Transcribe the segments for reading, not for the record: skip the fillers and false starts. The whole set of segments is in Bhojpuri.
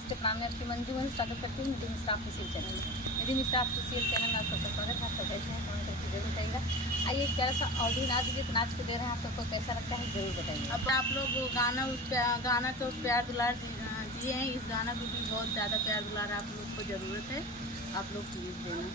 नमस्ते प्रणाम, मैं आपकी मंजू वही स्वागत करती हूँ निधि मिश्रा ऑफिशियल चैनल में। निधि मिश्रा ऑफिशियल चैनल में आप सबका स्वागत है। आप सब कैसे हैं कमेंट करके जरूर बताइएगा। आइए एक प्यारा सा ऑडियो नाच गीत नाच के दे रहे हैं, आप सबको कैसा लगता है जरूर बताइए। अब आप लोग गाना तो प्यार दुलार दिए हैं, इस गाना को भी बहुत ज़्यादा प्यार दुलार आप लोग को ज़रूरत है, आप लोग प्लीज देना।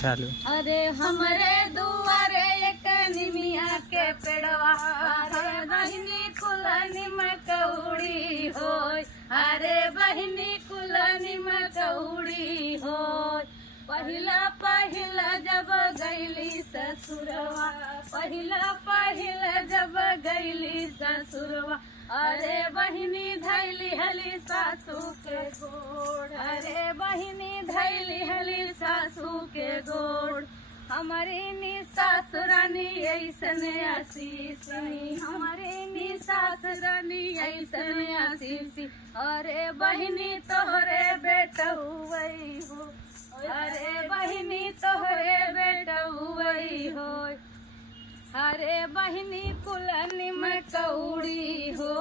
चालू। अरे हमरे दुआरे एक निमिया के पेड़वा, अरे बहिनी कुलनी में कौड़ी होय, अरे बहिनी कुलनी में कौड़ी होय। पहिला जब गईली ससुरवा, पहिला जब गईली ससुरवा, अरे बहिनी धैली हली सासू के गोड़, अरे बहिनी धैली हली सासू के गोड़। हमारी नी सासुरानी ऐसन आशीषी, हमारी नी सासुरानी ऐसन आशीषी, अरे बहिनी तोहरे बेटा हुई हो, अरे बहिनी तोहरे बेटा हुई हो, हरे बहिनी कुलनी में कौड़ी हो,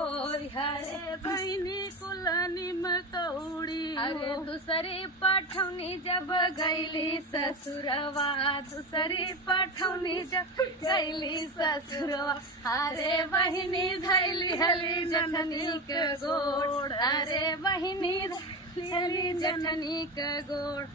हरे बहिनी कुलनी में कौड़ी। अरे दूसरी पठौनी जब गईली ससुरवा, दूसरी पठौनी जब गईली ससुरवा, हरे बहिनी धैली हली जननी के गोड़, अरे बहिनी धैली हली जननी के गोड़।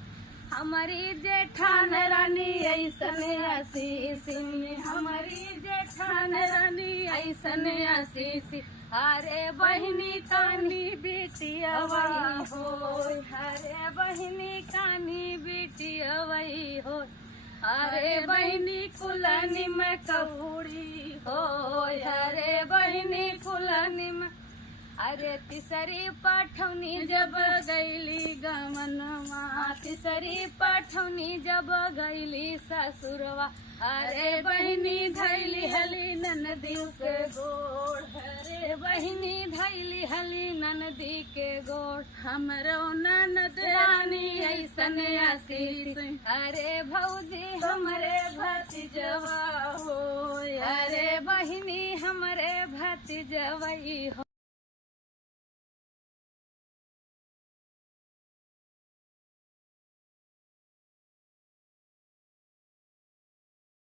हमारी जेठान रानी ऐसन आशीषी, हमारी जेठान रानी ऐसन आशीषी, अरे बहिनी कानी बिटिया वही हो, अरे बहिनी कानी बिटिया वही हो, अरे बहिनी कुलनी में कौड़ी हो, अरे बहिनी कुलनी में। अरे तीसरी पठौनी जब गईली गमनवा, तीसरी पठौनी जब गईली ससुरवा, अरे बहिनी धैली हली ननदी के गोड़, अरे बहिनी धैली हली ननदी के गोड़। हमरो ननद रानी ऐसन आशीष, अरे भौजी हमरे भतीजवा हो, अरे बहिनी हमरे भतीजवई हो।